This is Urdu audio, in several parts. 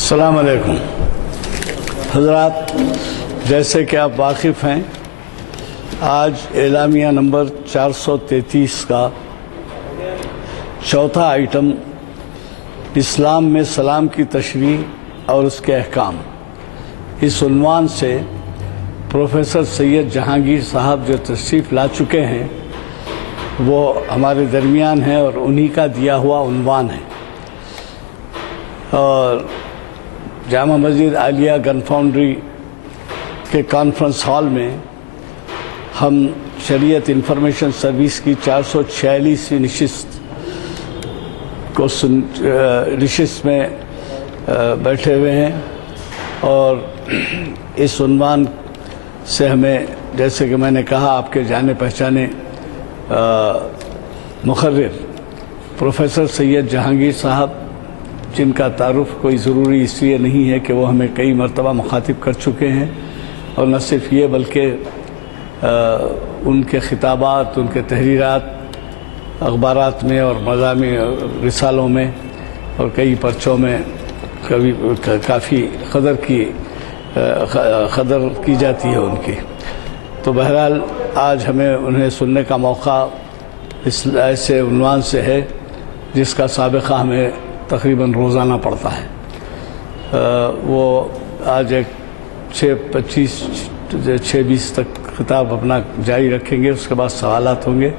السلام علیکم حضرات، جیسے کہ آپ واقف ہیں، آج اعلامیہ نمبر 433 کا چوتھا آئٹم اسلام میں سلام کی تشریح اور اس کے احکام، اس عنوان سے پروفیسر سید جہانگیر صاحب جو تشریف لا چکے ہیں وہ ہمارے درمیان ہیں اور انہی کا دیا ہوا عنوان ہے۔ اور جامع مسجد عالیہ گن فاؤنڈری کے کانفرنس ہال میں ہم شریعت انفارمیشن سروس کی 446ویں نشست میں بیٹھے ہوئے ہیں، اور اس عنوان سے ہمیں، جیسے کہ میں نے کہا، آپ کے جانے پہچانے مقرر پروفیسر سید جہانگیر صاحب، جن کا تعارف کوئی ضروری اس لیے نہیں ہے کہ وہ ہمیں کئی مرتبہ مخاطب کر چکے ہیں، اور نہ صرف یہ بلکہ ان کے خطابات، ان کے تحریرات اخبارات میں اور مضامین رسالوں میں اور کئی پرچوں میں کافی قدر کی جاتی ہے ان کی۔ تو بہرحال آج ہمیں انہیں سننے کا موقع اس ایسے عنوان سے ہے جس کا سابقہ ہمیں تقریباً روزانہ پڑتا ہے۔ وہ آج ایک 6:20 تک خطاب اپنا جاری رکھیں گے، اس کے بعد سوالات ہوں گے،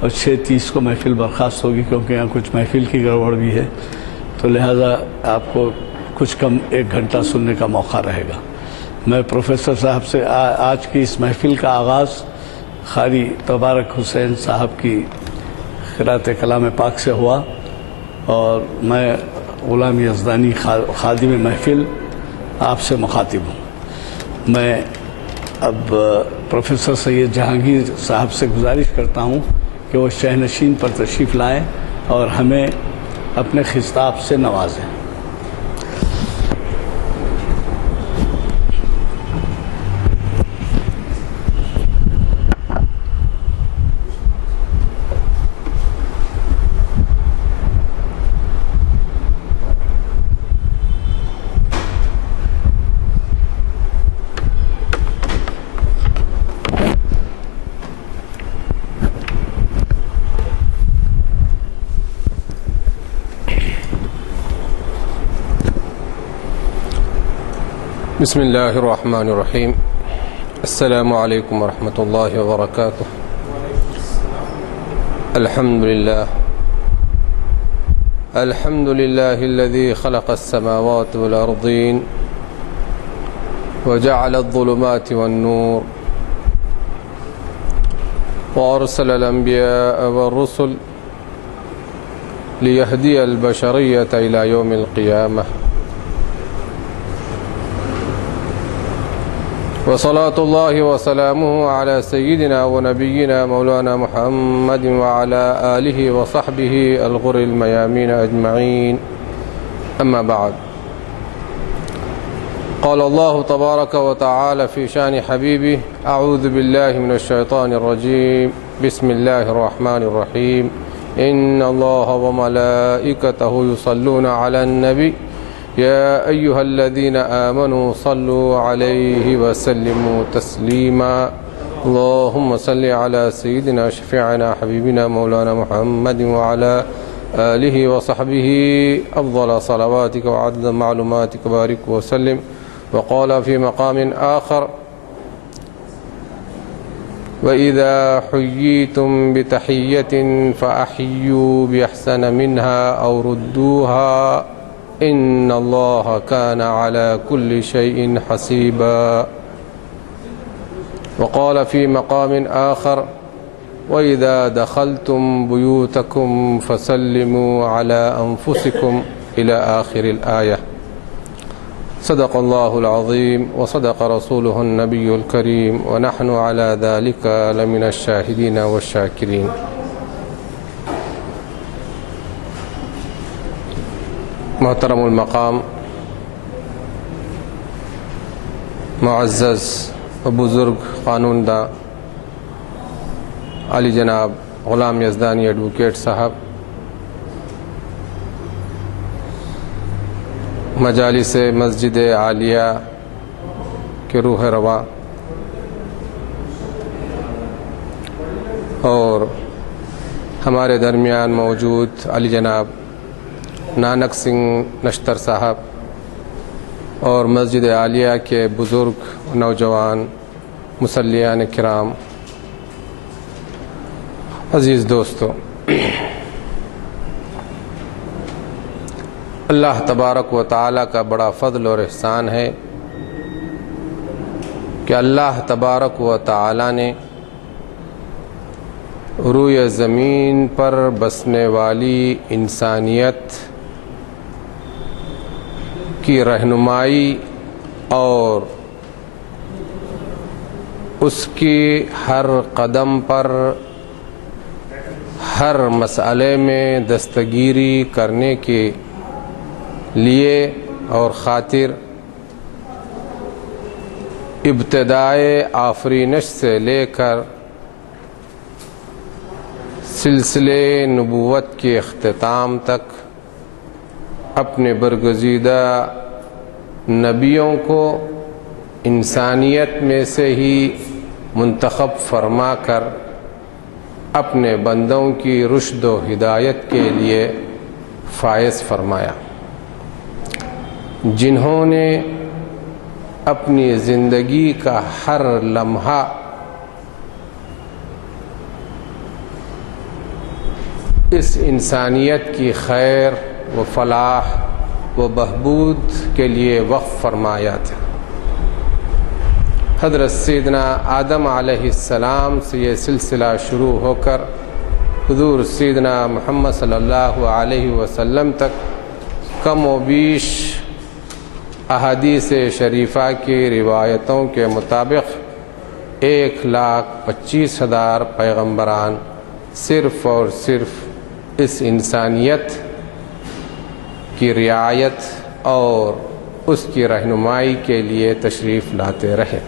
اور 6:30 کو محفل برخاست ہوگی، کیونکہ یہاں کچھ محفل کی گڑبڑ بھی ہے، تو لہذا آپ کو کچھ کم 1 گھنٹہ سننے کا موقع رہے گا۔ میں پروفیسر صاحب سے آج کی اس محفل کا آغاز قاری تبارک حسین صاحب کی قرأت کلام پاک سے ہوا، اور میں غلام یزدانی خادم محفل آپ سے مخاطب ہوں۔ میں اب پروفیسر سید جہانگیر صاحب سے گزارش کرتا ہوں کہ وہ شہنشین پر تشریف لائیں اور ہمیں اپنے خطاب سے نوازیں۔ بسم اللہ الرحمن الرحیم۔ السلام علیکم ورحمۃ اللہ وبرکاتہ۔ الحمد للہ الذی خلق السماوات والارضین وجعل الظلمات والنور وارسل الانبیاء والرسل لیہدی البشریۃ الی یوم القیامہ، وصلاة الله وسلامه على سيدنا ونبينا مولانا محمد وعلى آله وصحبه الغر الميامين أجمعين، أما بعد، قال الله تبارك وتعالى في شان حبيبه: أعوذ بالله من الشيطان الرجيم، بسم الله الرحمن الرحيم، إن الله وملائكته يصلون على النبي يا أيها الذين آمنوا صلوا عليه وسلموا تسليما، اللهم صل على سيدنا شفيعنا حبيبنا مولانا محمد وعلى آله وصحبه أفضل صلواتك وعدد معلوماتك بارك وسلم۔ وقال في مقام آخر: وإذا حييتم بتحية فأحيوا بأحسن منها أو ردوها إن الله كان على كل شيء حسيبا۔ وقال في مقام آخر: وإذا دخلتم بيوتكم فسلموا على أنفسكم إلى آخر الآية۔ صدق الله العظيم وصدق رسوله النبي الكريم، ونحن على ذلك لمن الشاهدين والشاكرين۔ محترم المقام، معزز و بزرگ قانون داں علی جناب غلام یزدانی ایڈوکیٹ صاحب، مجالس مسجد عالیہ کے روح رواں اور ہمارے درمیان موجود علی جناب نانک سنگھ نشتر صاحب اور مسجد عالیہ کے بزرگ نوجوان مصلیان کرام، عزیز دوستو، اللہ تبارک و تعالیٰ کا بڑا فضل اور احسان ہے کہ اللہ تبارک و تعالیٰ نے روئے زمین پر بسنے والی انسانیت کی رہنمائی اور اس کی ہر قدم پر ہر مسئلے میں دستگیری کرنے کے لیے اور خاطر ابتدائے آفرینش سے لے کر سلسلے نبوت کے اختتام تک اپنے برگزیدہ نبیوں کو انسانیت میں سے ہی منتخب فرما کر اپنے بندوں کی رشد و ہدایت کے لیے فائز فرمایا، جنہوں نے اپنی زندگی کا ہر لمحہ اس انسانیت کی خیر و فلاح و بہبود کے لیے وقف فرمایا تھا۔ حضرت سیدنا آدم علیہ السلام سے یہ سلسلہ شروع ہو کر حضور سیدنا محمد صلی اللہ علیہ وسلم تک کم و بیش احادیث شریفہ کی روایتوں کے مطابق 1,25,000 پیغمبران صرف اور صرف اس انسانیت کی رعایت اور اس کی رہنمائی کے لیے تشریف لاتے رہے،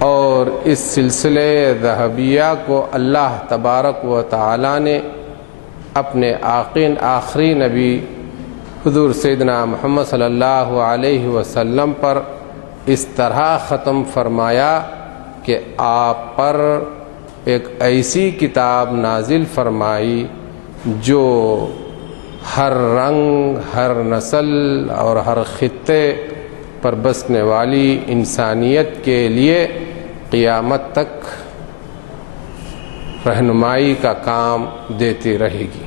اور اس سلسلے ذہبیہ کو اللہ تبارک و تعالی نے اپنے آخری نبی حضور سیدنا محمد صلی اللہ علیہ وسلم پر اس طرح ختم فرمایا کہ آپ پر ایک ایسی کتاب نازل فرمائی جو ہر رنگ، ہر نسل اور ہر خطے پر بسنے والی انسانیت کے لیے قیامت تک رہنمائی کا کام دیتی رہے گی۔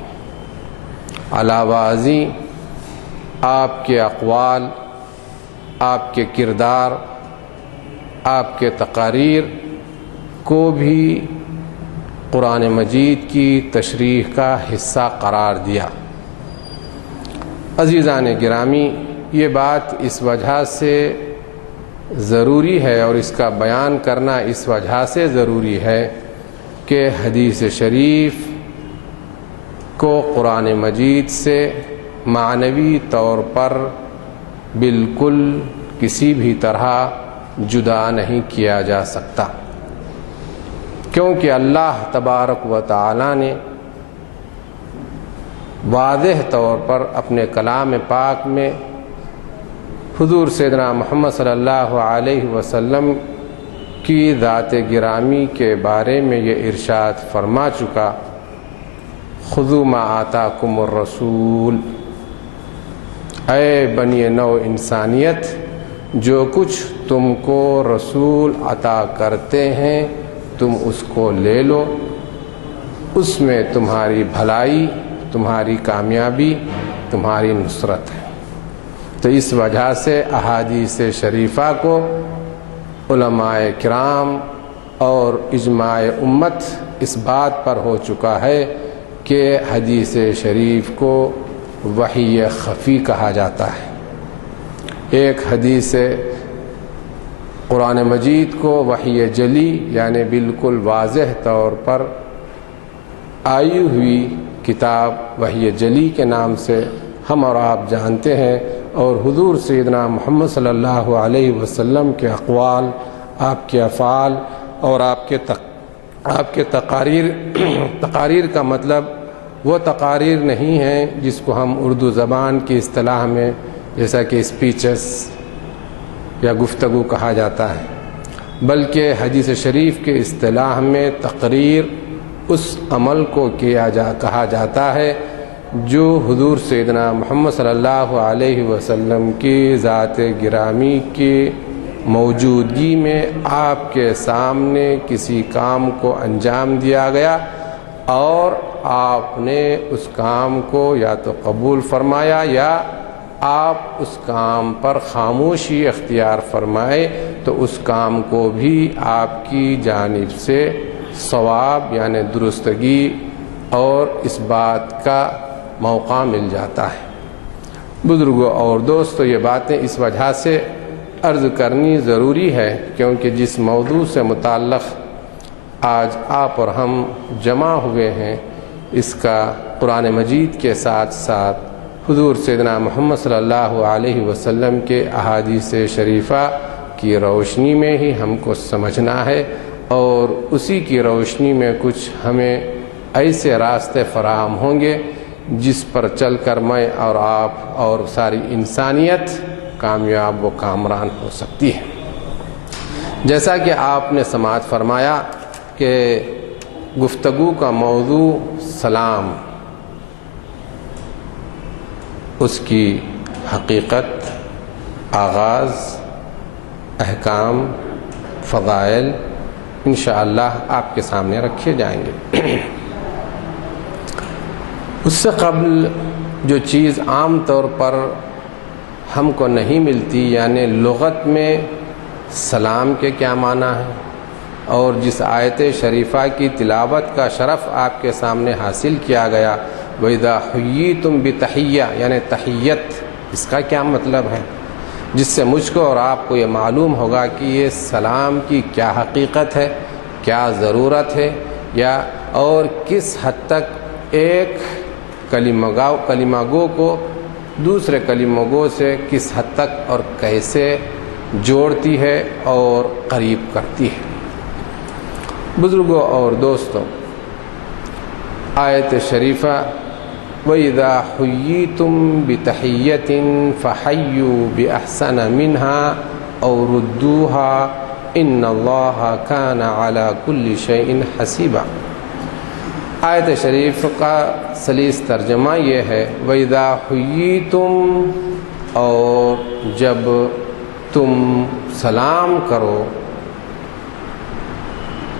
علاوہ ازیں آپ کے اقوال، آپ کے کردار، آپ کے تقاریر کو بھی قرآن مجید کی تشریح کا حصہ قرار دیا۔ عزیزان گرامی، یہ بات اس وجہ سے ضروری ہے اور اس کا بیان کرنا اس وجہ سے ضروری ہے کہ حدیث شریف کو قرآن مجید سے معنوی طور پر بالکل کسی بھی طرح جدا نہیں کیا جا سکتا، کیونکہ اللہ تبارک و تعالی نے واضح طور پر اپنے کلام پاک میں حضور سیدنا محمد صلی اللہ علیہ وسلم کی ذات گرامی کے بارے میں یہ ارشاد فرما چکا، خذوا ما آتاکم الرسول، اے بنی نو انسانیت، جو کچھ تم کو رسول عطا کرتے ہیں تم اس کو لے لو، اس میں تمہاری بھلائی، تمہاری کامیابی، تمہاری نصرت ہے۔ تو اس وجہ سے احادیث شریفہ کو علماء کرام اور اجماع امت اس بات پر ہو چکا ہے کہ حدیث شریف کو وحی خفی کہا جاتا ہے۔ ایک حدیث قرآن مجید کو وحی جلی یعنی بالکل واضح طور پر آئی ہوئی کتاب وحی جلی کے نام سے ہم اور آپ جانتے ہیں، اور حضور سیدنا محمد صلی اللہ علیہ وسلم کے اقوال، آپ کے افعال اور آپ کے تقاریر کا مطلب وہ تقاریر نہیں ہیں جس کو ہم اردو زبان کی اصطلاح میں جیسا کہ اسپیچز یا گفتگو کہا جاتا ہے، بلکہ حدیث شریف کے اصطلاح میں تقریر اس عمل کو کہا جاتا ہے جو حضور سیدنا محمد صلی اللہ علیہ وسلم کی ذات گرامی کی موجودگی میں آپ کے سامنے کسی کام کو انجام دیا گیا اور آپ نے اس کام کو یا تو قبول فرمایا یا آپ اس کام پر خاموشی اختیار فرمائے تو اس کام کو بھی آپ کی جانب سے ثواب یعنی درستگی اور اس بات کا موقع مل جاتا ہے۔ بزرگوں اور دوستو، یہ باتیں اس وجہ سے عرض کرنی ضروری ہے کیونکہ جس موضوع سے متعلق آج آپ اور ہم جمع ہوئے ہیں اس کا قرآن مجید کے ساتھ ساتھ حضور سیدنا محمد صلی اللہ علیہ وسلم کے احادیث شریفہ کی روشنی میں ہی ہم کو سمجھنا ہے، اور اسی کی روشنی میں کچھ ہمیں ایسے راستے فراہم ہوں گے جس پر چل کر میں اور آپ اور ساری انسانیت کامیاب و کامران ہو سکتی ہے۔ جیسا کہ آپ نے سماعت فرمایا کہ گفتگو کا موضوع سلام، اس کی حقیقت، آغاز، احکام، فضائل انشاءاللہ آپ کے سامنے رکھے جائیں گے۔ اس سے قبل جو چیز عام طور پر ہم کو نہیں ملتی، یعنی لغت میں سلام کے کیا معنی ہے، اور جس آیت شریفہ کی تلاوت کا شرف آپ کے سامنے حاصل کیا گیا، وَإِذَا حُيِّيتُم بِتَحِيَّةٍ یعنی تحیت، اس کا کیا مطلب ہے، جس سے مجھ کو اور آپ کو یہ معلوم ہوگا کہ یہ سلام کی کیا حقیقت ہے، کیا ضرورت ہے، یا اور کس حد تک ایک کلمہ گو کو دوسرے کلمہ گو سے کس حد تک اور کیسے جوڑتی ہے اور قریب کرتی ہے۔ بزرگوں اور دوستوں، آیت شریفہ وَإِذَا حُيِّيتُم بِتَحِيَّةٍ فَحَيُّوا بِأَحْسَنَ مِنْهَا أَوْ رُدُّوهَا إِنَّ اللَّهَ كَانَ عَلَى كُلِّ شَيْءٍ حَسِيبًا۔ آیت شریف کا سلیس ترجمہ یہ ہے وَإِذَا حُيِّيتُم، اور جب تم سلام کرو،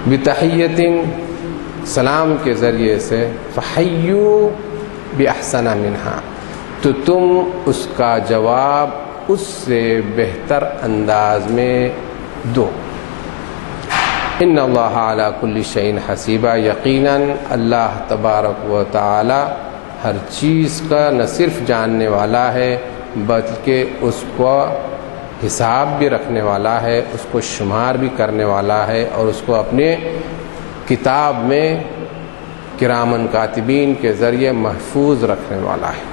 بِتَحِيَّةٍ سلام کے ذریعے سے، فَحَيُّوا بِأَحْسَنَ مِنْهَا تو تم اس کا جواب اس سے بہتر انداز میں دو۔ ان اللہ علی کل شیء حسیبہ، یقیناً اللہ تبارک و تعالی ہر چیز کا نہ صرف جاننے والا ہے بلکہ اس کو حساب بھی رکھنے والا ہے، اس کو شمار بھی کرنے والا ہے، اور اس کو اپنے کتاب میں کرامن کاتبین کے ذریعے محفوظ رکھنے والا ہے۔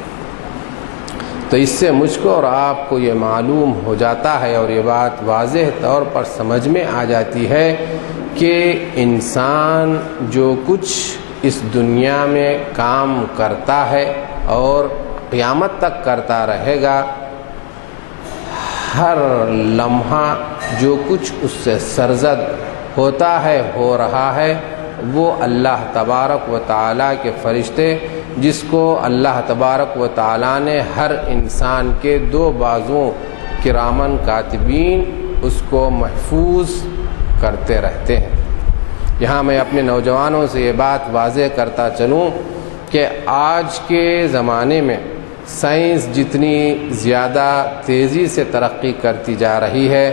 تو اس سے مجھ کو اور آپ کو یہ معلوم ہو جاتا ہے اور یہ بات واضح طور پر سمجھ میں آ جاتی ہے کہ انسان جو کچھ اس دنیا میں کام کرتا ہے اور قیامت تک کرتا رہے گا، ہر لمحہ جو کچھ اس سے سرزد ہوتا ہے، ہو رہا ہے، وہ اللہ تبارک و تعالیٰ کے فرشتے، جس کو اللہ تبارک و تعالیٰ نے ہر انسان کے دو بازوؤں کرامن کاتبین اس کو محفوظ کرتے رہتے ہیں۔ یہاں میں اپنے نوجوانوں سے یہ بات واضح کرتا چلوں کہ آج کے زمانے میں سائنس جتنی زیادہ تیزی سے ترقی کرتی جا رہی ہے،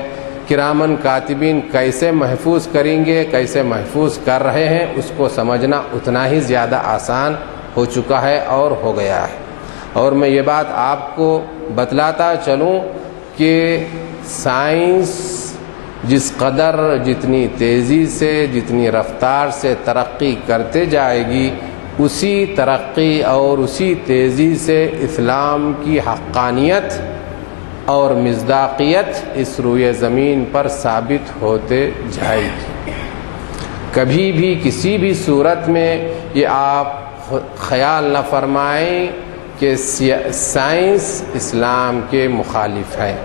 کرامن کاتبین کیسے محفوظ کریں گے، کیسے محفوظ کر رہے ہیں، اس کو سمجھنا اتنا ہی زیادہ آسان ہو چکا ہے اور ہو گیا ہے۔ اور میں یہ بات آپ کو بتلاتا چلوں کہ سائنس جس قدر جتنی تیزی سے، جتنی رفتار سے ترقی کرتے جائے گی، اسی ترقی اور اسی تیزی سے اسلام کی حقانیت اور مصداقیت اس روئے زمین پر ثابت ہوتے جائے گی۔ کبھی بھی کسی بھی صورت میں یہ آپ خیال نہ فرمائیں کہ سائنس اسلام کے مخالف ہے،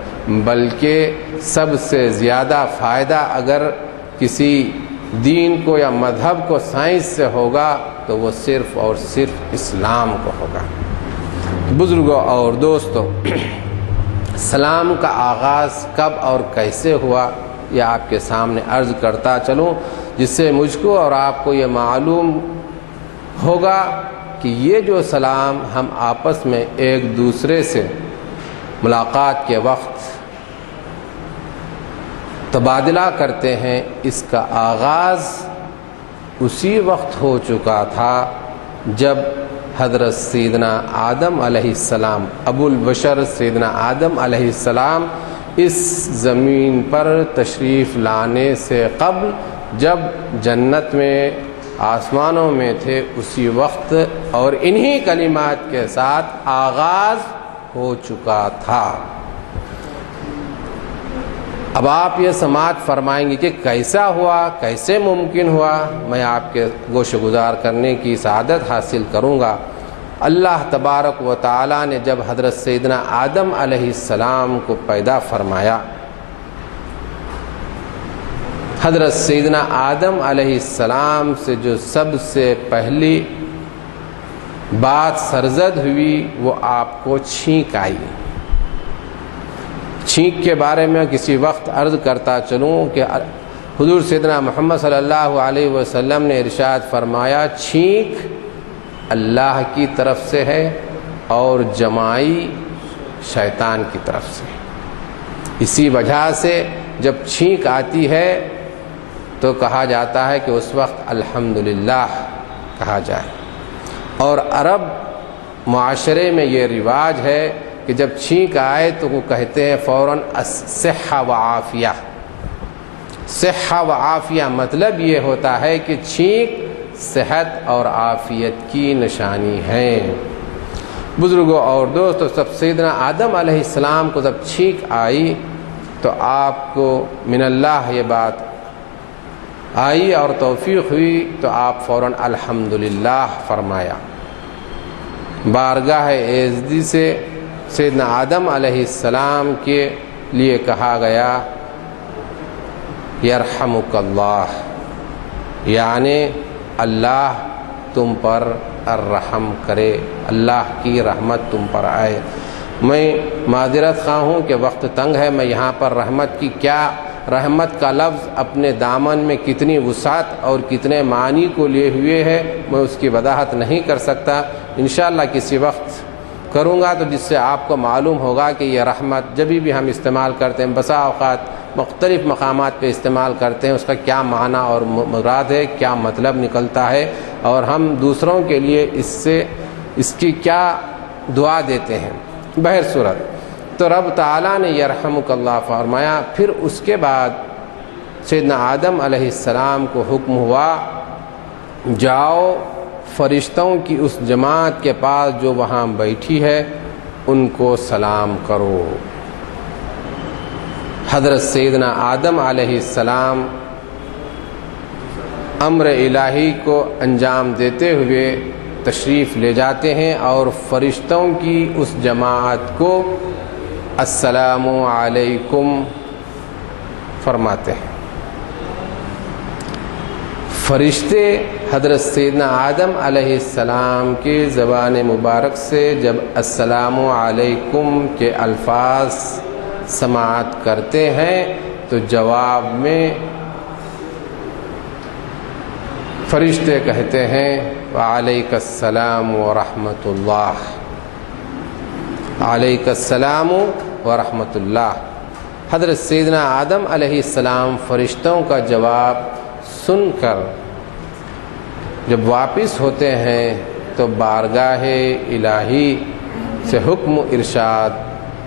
بلکہ سب سے زیادہ فائدہ اگر کسی دین کو یا مذہب کو سائنس سے ہوگا تو وہ صرف اور صرف اسلام کو ہوگا۔ بزرگوں اور دوستوں، سلام کا آغاز کب اور کیسے ہوا یہ آپ کے سامنے عرض کرتا چلوں، جس سے مجھ کو اور آپ کو یہ معلوم ہوگا کہ یہ جو سلام ہم آپس میں ایک دوسرے سے ملاقات کے وقت تبادلہ کرتے ہیں، اس کا آغاز اسی وقت ہو چکا تھا جب حضرت سیدنا آدم علیہ السلام، ابو البشر سیدنا آدم علیہ السلام اس زمین پر تشریف لانے سے قبل جب جنت میں آسمانوں میں تھے، اسی وقت اور انہی کلمات کے ساتھ آغاز ہو چکا تھا۔ اب آپ یہ سماعت فرمائیں گے کہ کیسا ہوا، کیسے ممکن ہوا، میں آپ کے گوش گزار کرنے کی سعادت حاصل کروں گا۔ اللہ تبارک و تعالی نے جب حضرت سیدنا آدم علیہ السلام کو پیدا فرمایا، حضرت سیدنا آدم علیہ السلام سے جو سب سے پہلی بات سرزد ہوئی وہ آپ کو چھینک آئی۔ چھینک کے بارے میں کسی وقت عرض کرتا چلوں کہ حضور سیدنا محمد صلی اللہ علیہ وسلم نے ارشاد فرمایا، چھینک اللہ کی طرف سے ہے اور جمائی شیطان کی طرف سے۔ اسی وجہ سے جب چھینک آتی ہے تو کہا جاتا ہے کہ اس وقت الحمدللہ کہا جائے، اور عرب معاشرے میں یہ رواج ہے کہ جب چھینک آئے تو وہ کہتے ہیں فوراً الصحہ و عافیہ۔ صحہ و عافیہ مطلب یہ ہوتا ہے کہ چھینک صحت اور عافیت کی نشانی ہے۔ بزرگوں اور دوستو، سب سیدنا آدم علیہ السلام کو جب چھینک آئی تو آپ کو من اللہ یہ بات آئی اور توفیق ہوئی تو آپ فوراً الحمدللہ فرمایا۔ بارگاہ ایزدی سے سیدنا آدم علیہ السلام کے لیے کہا گیا یرحمک اللہ، یعنی اللہ تم پر الرحم کرے، اللہ کی رحمت تم پر آئے۔ میں معذرت خواہ ہوں کہ وقت تنگ ہے، میں یہاں پر رحمت کا لفظ اپنے دامن میں کتنی وسعت اور کتنے معنی کو لیے ہوئے ہے میں اس کی وضاحت نہیں کر سکتا، انشاءاللہ کسی وقت کروں گا تو جس سے آپ کو معلوم ہوگا کہ یہ رحمت جب بھی ہم استعمال کرتے ہیں، بسا اوقات مختلف مقامات پہ استعمال کرتے ہیں، اس کا کیا معنی اور مراد ہے، کیا مطلب نکلتا ہے، اور ہم دوسروں کے لیے اس کی کیا دعا دیتے ہیں۔ بہر صورت تو رب تعالیٰ نے یرحمک اللہ فرمایا، پھر اس کے بعد سیدنا آدم علیہ السلام کو حکم ہوا جاؤ فرشتوں کی اس جماعت کے پاس جو وہاں بیٹھی ہے ان کو سلام کرو۔ حضرت سیدنا آدم علیہ السلام امر الہی کو انجام دیتے ہوئے تشریف لے جاتے ہیں اور فرشتوں کی اس جماعت کو السلام علیکم فرماتے ہیں۔ فرشتے حضرت سیدنا آدم علیہ السلام کی زبان مبارک سے جب السلام علیکم کے الفاظ سماعت کرتے ہیں تو جواب میں فرشتے کہتے ہیں وعلیک السلام ورحمۃ اللہ، علیک السلام ورحمۃ اللہ۔ حضرت سیدنا آدم علیہ السلام فرشتوں کا جواب سن کر جب واپس ہوتے ہیں تو بارگاہ الہی سے حکم ارشاد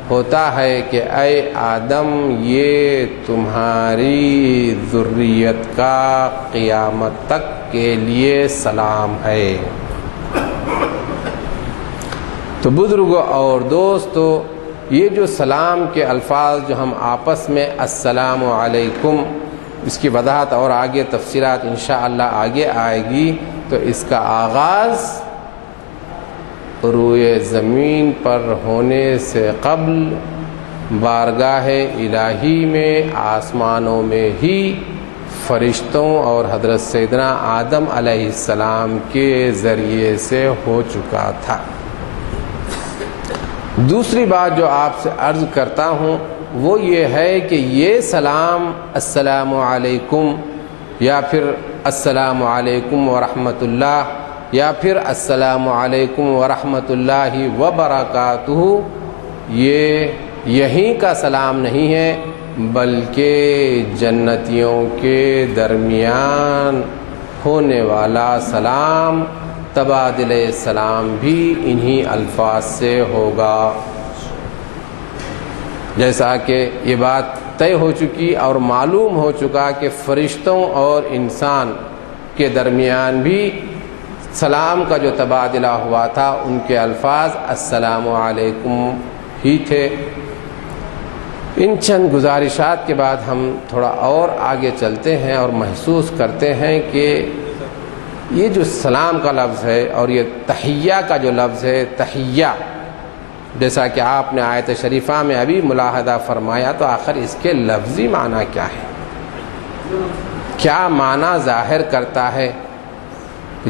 ہوتا ہے کہ اے آدم یہ تمہاری ذریت کا قیامت تک کے لیے سلام ہے۔ تو بزرگوں اور دوستو، یہ جو سلام کے الفاظ جو ہم آپس میں السلام علیکم، اس کی وضاحت اور آگے تفصیلات انشاءاللہ آگے آئے گی، تو اس کا آغاز روئے زمین پر ہونے سے قبل بارگاہ الہی میں آسمانوں میں ہی فرشتوں اور حضرت سیدنا آدم علیہ السلام کے ذریعے سے ہو چکا تھا۔ دوسری بات جو آپ سے عرض کرتا ہوں وہ یہ ہے کہ یہ سلام السلام علیکم یا پھر السلام علیکم ورحمۃ اللہ یا پھر السلام علیکم ورحمۃ اللہ وبرکاتہ یہیں کا سلام نہیں ہے، بلکہ جنتیوں کے درمیان ہونے والا سلام تبادلہ سلام بھی انہی الفاظ سے ہوگا۔ جیسا کہ یہ بات طے ہو چکی اور معلوم ہو چکا کہ فرشتوں اور انسان کے درمیان بھی سلام کا جو تبادلہ ہوا تھا ان کے الفاظ السلام علیکم ہی تھے۔ ان چند گزارشات کے بعد ہم تھوڑا اور آگے چلتے ہیں اور محسوس کرتے ہیں کہ یہ جو سلام کا لفظ ہے اور یہ تحیہ کا جو لفظ ہے، تحیہ جیسا کہ آپ نے آیت شریفہ میں ابھی ملاحظہ فرمایا، تو آخر اس کے لفظی معنی کیا ہے، کیا معنی ظاہر کرتا ہے؟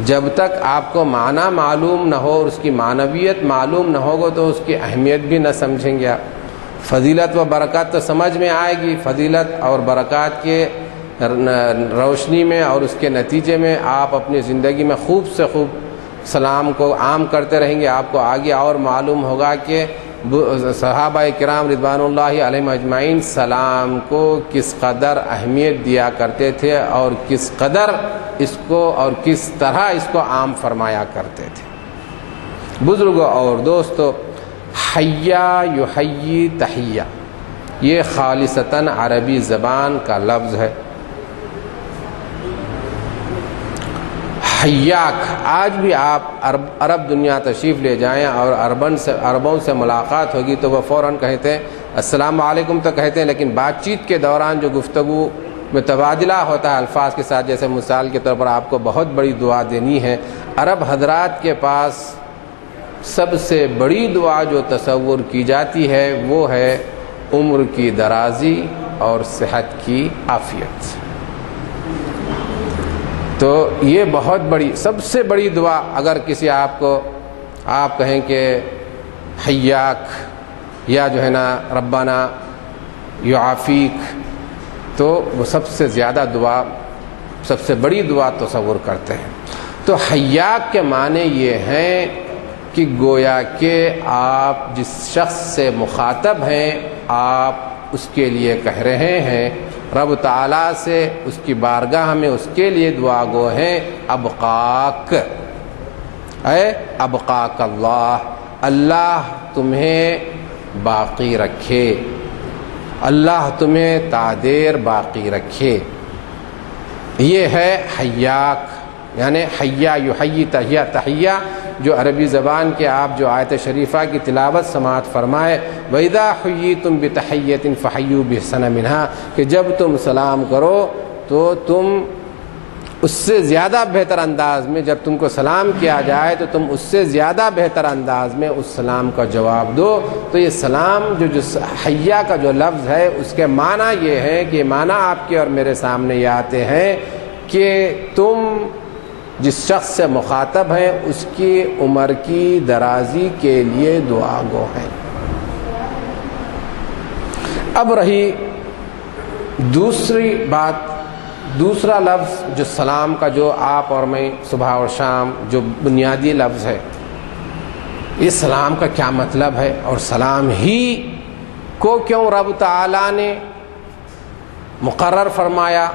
جب تک آپ کو معنی معلوم نہ ہو اور اس کی معنویت معلوم نہ ہوگا تو اس کی اہمیت بھی نہ سمجھیں گے آپ۔ فضیلت و برکات تو سمجھ میں آئے گی، فضیلت اور برکات کے روشنی میں اور اس کے نتیجے میں آپ اپنی زندگی میں خوب سے خوب سلام کو عام کرتے رہیں گے۔ آپ کو آگے اور معلوم ہوگا کہ صحابہ کرام رضوان اللہ علیہم اجمعین سلام کو کس قدر اہمیت دیا کرتے تھے اور کس قدر اس کو اور کس طرح اس کو عام فرمایا کرتے تھے۔ بزرگوں اور دوستو، حیا یحیی تحیہ یہ خالصتاً عربی زبان کا لفظ ہے۔ حیاک، آج بھی آپ عرب دنیا تشریف لے جائیں اور عربوں سے ملاقات ہوگی تو وہ فوراً کہتے ہیں السلام علیکم تو کہتے ہیں، لیکن بات چیت کے دوران جو گفتگو میں تبادلہ ہوتا ہے الفاظ کے ساتھ، جیسے مثال کے طور پر آپ کو بہت بڑی دعا دینی ہے، عرب حضرات کے پاس سب سے بڑی دعا جو تصور کی جاتی ہے وہ ہے عمر کی درازی اور صحت کی عافیت۔ تو یہ بہت بڑی سب سے بڑی دعا، اگر کسی آپ کو آپ کہیں کہ حیاک یا جو ہے نا ربنا یعافیک، تو وہ سب سے زیادہ دعا، سب سے بڑی دعا تصور کرتے ہیں۔ تو حیاک کے معنی یہ ہیں کہ گویا کہ آپ جس شخص سے مخاطب ہیں آپ اس کے لیے کہہ رہے ہیں، رب تعالیٰ سے اس کی بارگاہ میں اس کے لیے دعا گو ہیں ابقاک، اے ابقاک اللہ، اللہ تمہیں باقی رکھے، اللہ تمہیں تعدیر باقی رکھے۔ یہ ہے حیاک، یعنی حیا یحیی تحیہ، تحیہ جو عربی زبان کے آپ جو آیت شریفہ کی تلاوت سماعت فرمائے وَإِذَا حُيِّيتُم بِتَحِيَّةٍ فَحَيُّوا بِأَحْسَنَ مِنْهَا، کہ جب تم سلام کرو تو تم اس سے زیادہ بہتر انداز میں، جب تم کو سلام کیا جائے تو تم اس سے زیادہ بہتر انداز میں اس سلام کا جواب دو۔ تو یہ سلام جو حیا کا جو لفظ ہے اس کے معنی یہ ہے کہ معنی آپ کے اور میرے سامنے یہ آتے ہیں کہ تم جس شخص سے مخاطب ہیں اس کی عمر کی درازی کے لیے دعا گو ہیں۔ اب رہی دوسری بات، دوسرا لفظ جو سلام کا جو آپ اور میں صبح اور شام جو بنیادی لفظ ہے، یہ سلام کا کیا مطلب ہے اور سلام ہی کو کیوں رب تعالیٰ نے مقرر فرمایا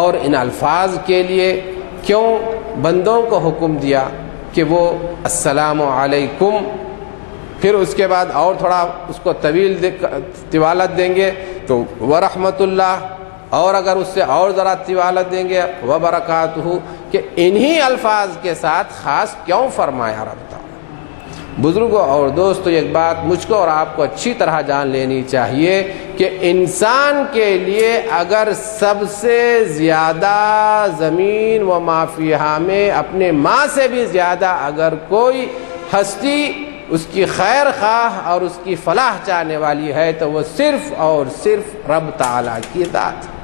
اور ان الفاظ کے لیے کیوں بندوں کو حکم دیا کہ وہ السلام علیکم، پھر اس کے بعد اور تھوڑا اس کو طوالت دیں گے تو ورحمۃ اللہ، اور اگر اس سے اور ذرا طوالت دیں گے وبرکاتہ، کہ انہی الفاظ کے ساتھ خاص کیوں فرمایا رب تعالیٰ؟ بزرگوں اور دوستو، ایک بات مجھ کو اور آپ کو اچھی طرح جان لینی چاہیے کہ انسان کے لیے اگر سب سے زیادہ زمین و ما فیہا میں اپنے ماں سے بھی زیادہ اگر کوئی ہستی اس کی خیر خواہ اور اس کی فلاح چاہنے والی ہے تو وہ صرف اور صرف رب تعالیٰ کی ذات ہے۔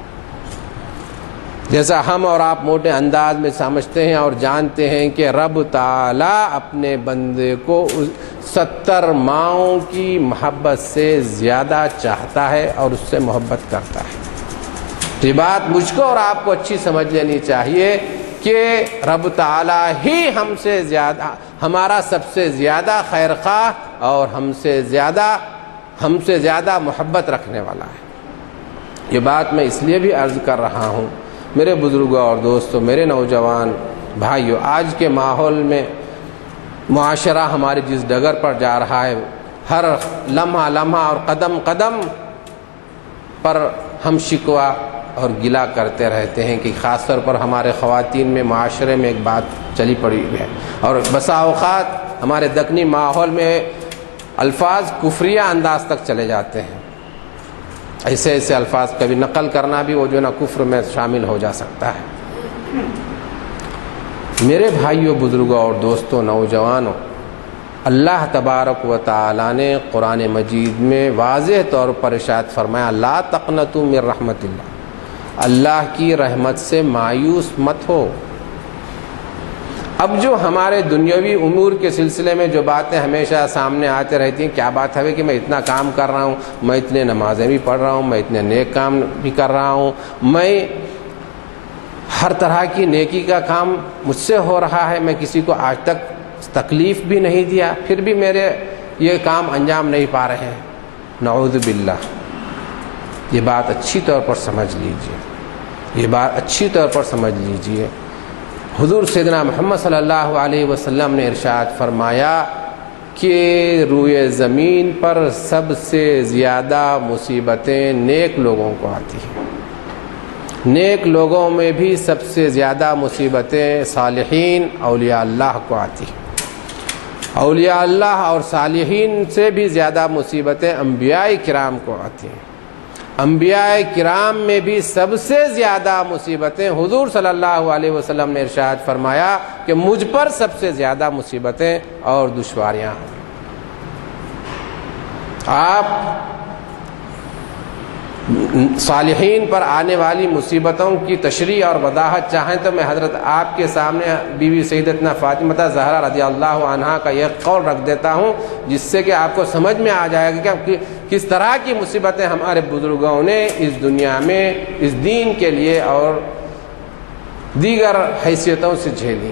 جیسا ہم اور آپ موٹے انداز میں سمجھتے ہیں اور جانتے ہیں کہ رب تعالیٰ اپنے بندے کو 70 ماؤں کی محبت سے زیادہ چاہتا ہے اور اس سے محبت کرتا ہے۔ یہ بات مجھ کو اور آپ کو اچھی سمجھ لینی چاہیے کہ رب تعالیٰ ہی ہم سے زیادہ، ہمارا سب سے زیادہ خیر خواہ اور ہم سے زیادہ محبت رکھنے والا ہے۔ یہ بات میں اس لیے بھی عرض کر رہا ہوں میرے بزرگوں اور دوستوں، میرے نوجوان بھائیوں، آج کے ماحول میں معاشرہ ہمارے جس ڈگر پر جا رہا ہے، ہر لمحہ اور قدم قدم پر ہم شکوہ اور گلہ کرتے رہتے ہیں کہ خاص طور پر ہمارے خواتین میں، معاشرے میں ایک بات چلی پڑی ہے، اور بسا اوقات ہمارے دکنی ماحول میں الفاظ کفریہ انداز تک چلے جاتے ہیں۔ ایسے ایسے الفاظ کبھی نقل کرنا بھی وہ جو نا کفر میں شامل ہو جا سکتا ہے۔ میرے بھائیوں، بزرگوں اور دوستوں، نوجوانوں، اللہ تبارک و تعالی نے قرآن مجید میں واضح طور پر ارشاد فرمایا، لا تقنطوا من رحمت اللہ، اللہ کی رحمت سے مایوس مت ہو۔ اب جو ہمارے دنیاوی امور کے سلسلے میں جو باتیں ہمیشہ سامنے آتے رہتی ہیں، کیا بات ہے کہ میں اتنا کام کر رہا ہوں، میں اتنے نمازیں بھی پڑھ رہا ہوں، میں اتنے نیک کام بھی کر رہا ہوں، میں ہر طرح کی نیکی کا کام مجھ سے ہو رہا ہے، میں کسی کو آج تک تکلیف بھی نہیں دیا، پھر بھی میرے یہ کام انجام نہیں پا رہے ہیں۔ نعوذ باللہ، یہ بات اچھی طور پر سمجھ لیجئے، یہ بات اچھی طور پر سمجھ لیجئے۔ حضور سیدنا محمد صلی اللہ علیہ وسلم نے ارشاد فرمایا کہ روئے زمین پر سب سے زیادہ مصیبتیں نیک لوگوں کو آتی ہیں، نیک لوگوں میں بھی سب سے زیادہ مصیبتیں صالحین اولیاء اللہ کو آتی ہیں، اولیاء اللہ اور صالحین سے بھی زیادہ مصیبتیں انبیاء کرام کو آتی ہیں، انبیاء کرام میں بھی سب سے زیادہ مصیبتیں، حضور صلی اللہ علیہ وسلم نے ارشاد فرمایا کہ مجھ پر سب سے زیادہ مصیبتیں اور دشواریاں ہیں۔ آپ صالحین پر آنے والی مصیبتوں کی تشریح اور وضاحت چاہیں تو میں حضرت آپ کے سامنے بی بی سیدتنا فاطمہ زہرا رضی اللہ عنہا کا یہ قول رکھ دیتا ہوں، جس سے کہ آپ کو سمجھ میں آ جائے گا کہ کس طرح کی مصیبتیں ہمارے بزرگوں نے اس دنیا میں اس دین کے لیے اور دیگر حیثیتوں سے جھیلی۔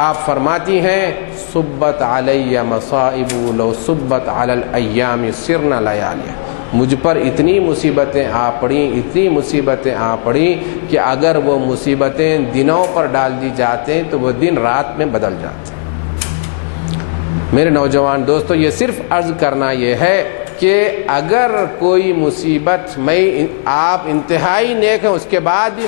آپ فرماتی ہیں، صبت علی مصائب لو صبت علی الایام سرنا لیالیہ، مجھ پر اتنی مصیبتیں آ پڑیں، اتنی مصیبتیں آ پڑیں کہ اگر وہ مصیبتیں دنوں پر ڈال دی جاتے تو وہ دن رات میں بدل جاتے۔ میرے نوجوان دوستو، یہ صرف عرض کرنا یہ ہے کہ اگر کوئی مصیبت، آپ انتہائی نیک ہیں، اس کے بعد بھی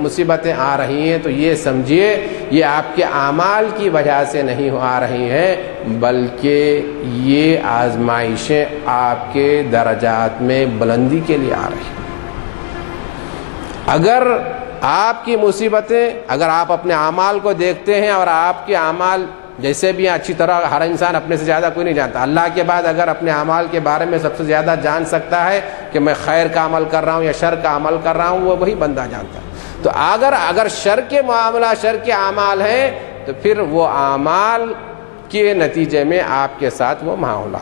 مصیبتیں آ رہی ہیں تو یہ سمجھیے یہ آپ کے اعمال کی وجہ سے نہیں آ رہی ہیں، بلکہ یہ آزمائشیں آپ کے درجات میں بلندی کے لیے آ رہی ہیں۔ اگر آپ کی مصیبتیں، اگر آپ اپنے اعمال کو دیکھتے ہیں اور آپ کے اعمال جیسے بھی اچھی طرح، ہر انسان اپنے سے زیادہ کوئی نہیں جانتا، اللہ کے بعد اگر اپنے اعمال کے بارے میں سب سے زیادہ جان سکتا ہے کہ میں خیر کا عمل کر رہا ہوں یا شر کا عمل کر رہا ہوں، وہ وہی بندہ جانتا ہے۔ تو اگر شر کے معاملہ، شر کے اعمال ہیں تو پھر وہ اعمال کے نتیجے میں آپ کے ساتھ وہ معاملہ،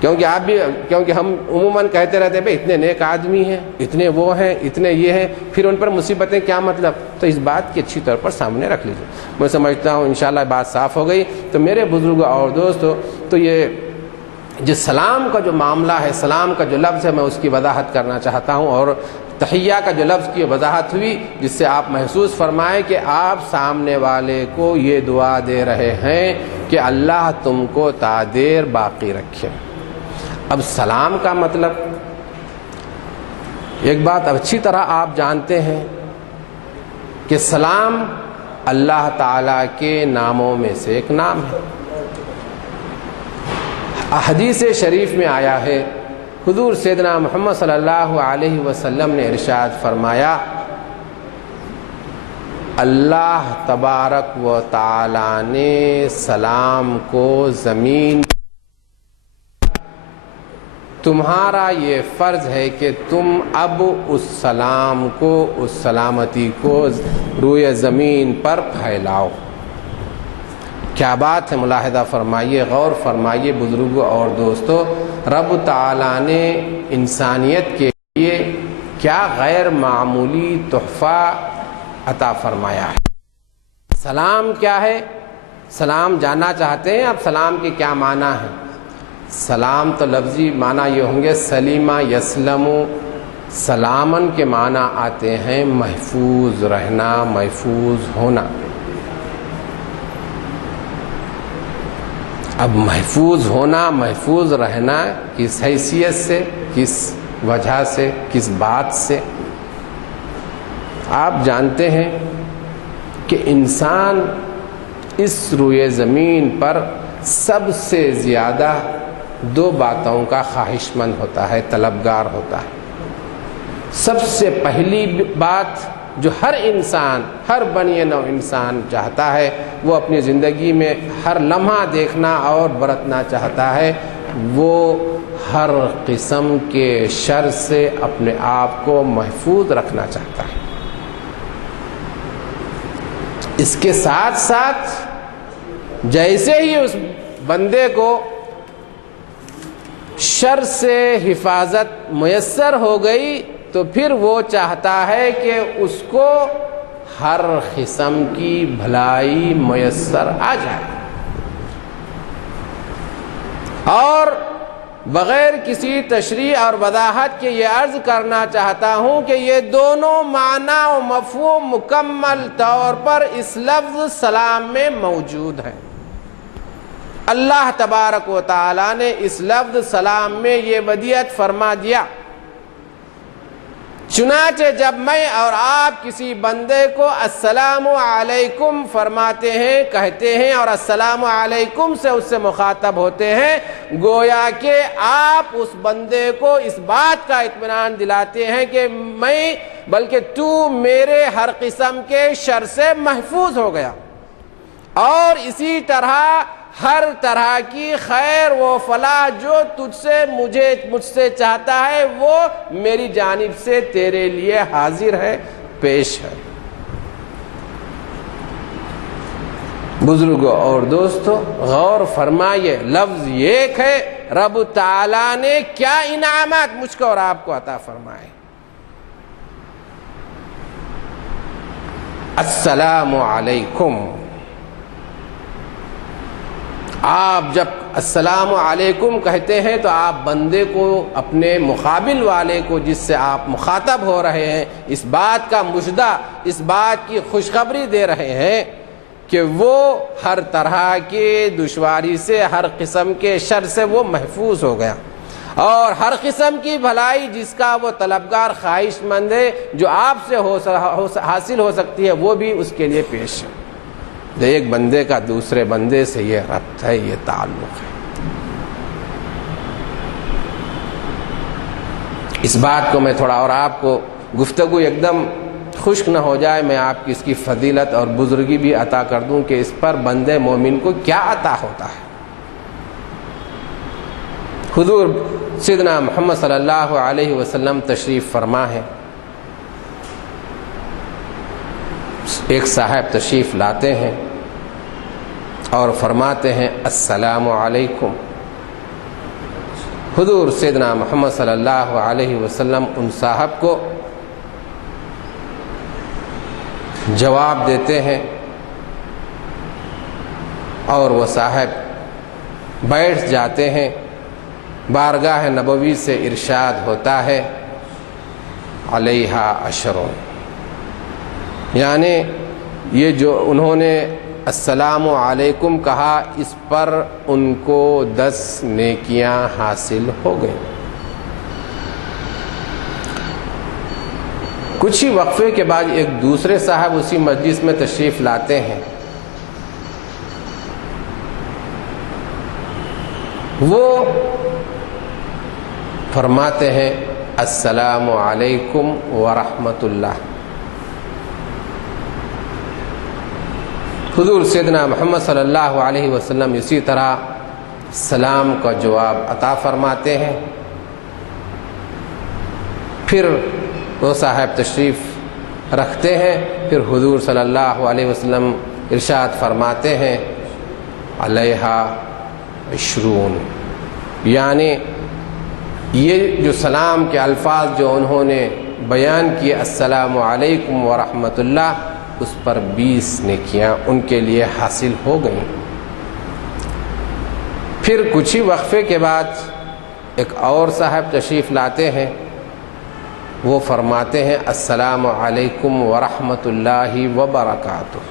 کیونکہ ہم عموماً کہتے رہتے ہیں بھئی اتنے نیک آدمی ہیں، اتنے وہ ہیں، اتنے یہ ہیں، پھر ان پر مصیبتیں کیا مطلب؟ تو اس بات کی اچھی طور پر سامنے رکھ لیجیے۔ میں سمجھتا ہوں انشاءاللہ بات صاف ہو گئی۔ تو میرے بزرگوں اور دوستو، تو یہ جو سلام کا جو معاملہ ہے، سلام کا جو لفظ ہے، میں اس کی وضاحت کرنا چاہتا ہوں، اور تحیہ کا جو لفظ کی وضاحت ہوئی جس سے آپ محسوس فرمائیں کہ آپ سامنے والے کو یہ دعا دے رہے ہیں کہ اللہ تم کو تا دیر باقی رکھے۔ اب سلام کا مطلب ایک بات اچھی طرح آپ جانتے ہیں کہ سلام اللہ تعالیٰ کے ناموں میں سے ایک نام ہے۔ حدیث شریف میں آیا ہے، حضور سیدنا محمد صلی اللہ علیہ وسلم نے ارشاد فرمایا، اللہ تبارک و تعالی نے سلام کو زمین، تمہارا یہ فرض ہے کہ تم اب اس سلام کو، اس سلامتی کو روئے زمین پر پھیلاؤ۔ کیا بات ہے، ملاحظہ فرمائیے، غور فرمائیے بزرگوں اور دوستو، رب تعالیٰ نے انسانیت کے لیے کیا غیر معمولی تحفہ عطا فرمایا ہے۔ سلام کیا ہے؟ سلام جاننا چاہتے ہیں آپ؟ سلام کے کیا معنی ہے؟ سلام تو لفظی معنی یہ ہوں گے سلیمہ یسلم، سلامن کے معنی آتے ہیں محفوظ رہنا، محفوظ ہونا۔ اب محفوظ ہونا، محفوظ رہنا کس حیثیت سے، کس وجہ سے، کس بات سے؟ آپ جانتے ہیں کہ انسان اس روئے زمین پر سب سے زیادہ دو باتوں کا خواہش مند ہوتا ہے، طلبگار ہوتا ہے۔ سب سے پہلی بات جو ہر انسان، ہر بنی نوع انسان چاہتا ہے، وہ اپنی زندگی میں ہر لمحہ دیکھنا اور برتنا چاہتا ہے، وہ ہر قسم کے شر سے اپنے آپ کو محفوظ رکھنا چاہتا ہے۔ اس کے ساتھ ساتھ جیسے ہی اس بندے کو شر سے حفاظت میسر ہو گئی تو پھر وہ چاہتا ہے کہ اس کو ہر قسم کی بھلائی میسر آ جائے، اور بغیر کسی تشریح اور وضاحت کے یہ عرض کرنا چاہتا ہوں کہ یہ دونوں معنی و مفہوم مکمل طور پر اس لفظ سلام میں موجود ہیں۔ اللہ تبارک و تعالی نے اس لفظ سلام میں یہ ودیعت فرما دیا، چنانچہ جب میں اور آپ کسی بندے کو السلام علیکم فرماتے ہیں، کہتے ہیں، اور السلام علیکم سے اس سے مخاطب ہوتے ہیں، گویا کہ آپ اس بندے کو اس بات کا اطمینان دلاتے ہیں کہ میں، بلکہ تو میرے ہر قسم کے شر سے محفوظ ہو گیا، اور اسی طرح ہر طرح کی خیر و فلاح جو تجھ سے مجھ سے چاہتا ہے وہ میری جانب سے تیرے لیے حاضر ہے، پیش ہے۔ بزرگوں اور دوستو، غور فرمائیے، لفظ ایک ہے، رب تعالیٰ نے کیا انعامات مجھ کو اور آپ کو عطا فرمائے۔ السلام علیکم، آپ جب السلام علیکم کہتے ہیں تو آپ بندے کو، اپنے مقابل والے کو جس سے آپ مخاطب ہو رہے ہیں، اس بات کا مژدہ، اس بات کی خوشخبری دے رہے ہیں کہ وہ ہر طرح کی دشواری سے، ہر قسم کے شر سے وہ محفوظ ہو گیا، اور ہر قسم کی بھلائی جس کا وہ طلبگار خواہش مند ہے، جو آپ سے حاصل ہو سکتی ہے، وہ بھی اس کے لیے پیش ہے۔ ایک بندے کا دوسرے بندے سے یہ ربط ہے، یہ تعلق ہے۔ اس بات کو میں تھوڑا، اور آپ کو گفتگو ایک دم خشک نہ ہو جائے، میں آپ کی اس کی فضیلت اور بزرگی بھی عطا کر دوں کہ اس پر بندے مومن کو کیا عطا ہوتا ہے۔ حضور سیدنا محمد صلی اللہ علیہ وسلم تشریف فرما ہے، ایک صاحب تشریف لاتے ہیں اور فرماتے ہیں السلام علیکم۔ حضور سیدنا محمد صلی اللہ علیہ وسلم ان صاحب کو جواب دیتے ہیں، اور وہ صاحب بیٹھ جاتے ہیں۔ بارگاہ نبوی سے ارشاد ہوتا ہے علیہا عشرون، یعنی یہ جو انہوں نے السلام علیکم کہا، اس پر ان کو 10 نیکیاں حاصل ہو گئیں۔ کچھ ہی وقفے کے بعد ایک دوسرے صاحب اسی مجلس میں تشریف لاتے ہیں، وہ فرماتے ہیں السلام علیکم ورحمۃ اللہ۔ حضور سیدنا محمد صلی اللہ علیہ وسلم اسی طرح سلام کا جواب عطا فرماتے ہیں. پھر وہ صاحب تشریف رکھتے ہیں. پھر حضور صلی اللہ علیہ وسلم ارشاد فرماتے ہیں علیہا 20، یعنی یہ جو سلام کے الفاظ جو انہوں نے بیان کیے السلام علیکم ورحمۃ اللہ، اس پر 20 نیکیاں ان کے لیے حاصل ہو گئیں. پھر کچھ ہی وقفے کے بعد ایک اور صاحب تشریف لاتے ہیں. وہ فرماتے ہیں السلام علیکم ورحمۃ اللہ وبرکاتہ.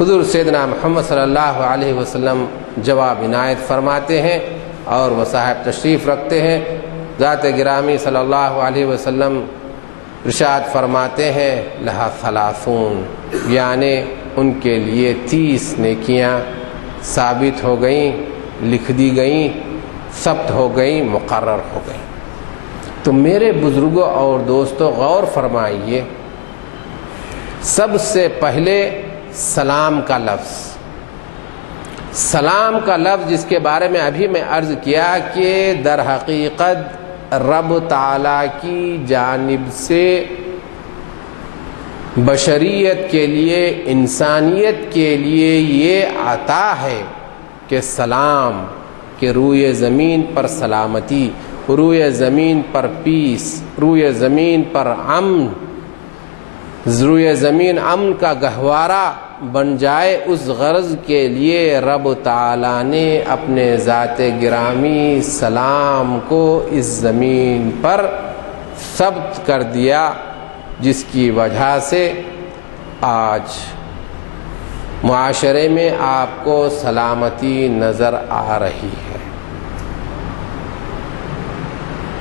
حضور سیدنا محمد صلی اللہ علیہ وسلم جواب عنایت فرماتے ہیں اور وہ صاحب تشریف رکھتے ہیں. ذات گرامی صلی اللہ علیہ وسلم ارشاد فرماتے ہیں لہا 30، یعنی ان کے لیے 30 نیکیاں ثابت ہو گئیں، لکھ دی گئیں، ثبت ہو گئیں، مقرر ہو گئیں. تو میرے بزرگوں اور دوستوں غور فرمائیے، سب سے پہلے سلام کا لفظ، سلام کا لفظ جس کے بارے میں ابھی میں عرض کیا کہ در حقیقت رب تعالیٰ کی جانب سے بشریت کے لیے، انسانیت کے لیے یہ عطا ہے کہ سلام، کہ روئے زمین پر سلامتی، روئے زمین پر پیس، روئے زمین پر امن، روئے زمین امن کا گہوارہ بن جائے. اس غرض کے لیے رب تعالیٰ نے اپنے ذات گرامی سلام کو اس زمین پر ثبت کر دیا، جس کی وجہ سے آج معاشرے میں آپ کو سلامتی نظر آ رہی ہے.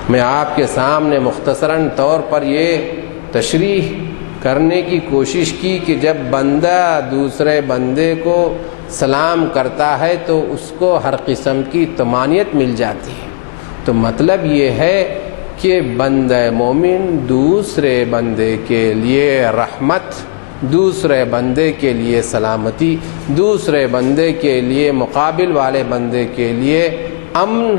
میں آپ کے سامنے مختصراً طور پر یہ تشریح کرنے کی کوشش کی کہ جب بندہ دوسرے بندے کو سلام کرتا ہے تو اس کو ہر قسم کی طمانینت مل جاتی ہے. تو مطلب یہ ہے کہ بندہ مومن دوسرے بندے کے لیے رحمت، دوسرے بندے کے لیے سلامتی، دوسرے بندے کے لیے مقابل والے بندے کے لیے امن،